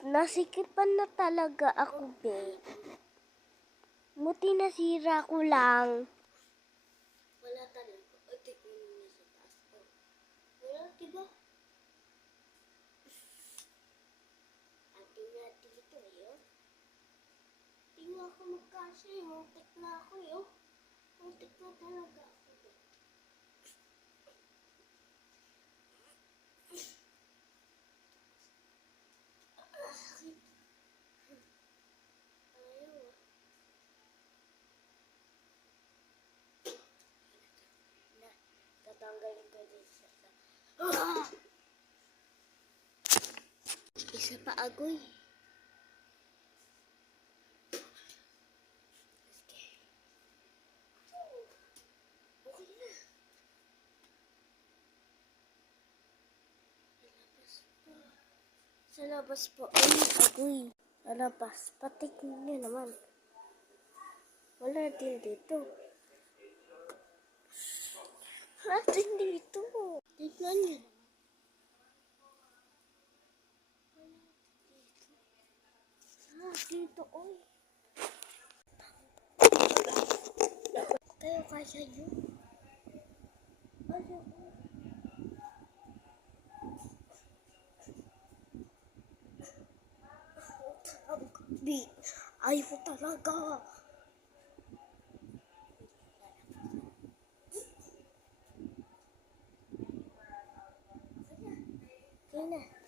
Nasikipan na talaga ako, babe. Muti nasira ko lang. Wala talaga. O, tignan mo na sa taas. Oh. Wala, diba? Ate na dito eh, oh. Di nga ako magkasya eh. Muntik na ako eh, oh. Muntik na talaga ako. Ayaw ah. Tatanggalin ko din siya sa... Ah! Isa pa agoy. Sige. Okay na. Sa labas po. Ay, agoy. Sa labas. Patignan niyo naman. Wala din dito. Wala din dito. Tignan niyo naman. Dito, oy. Tayo kaya yun. Ayaw. Ayaw talaga. Kaya na.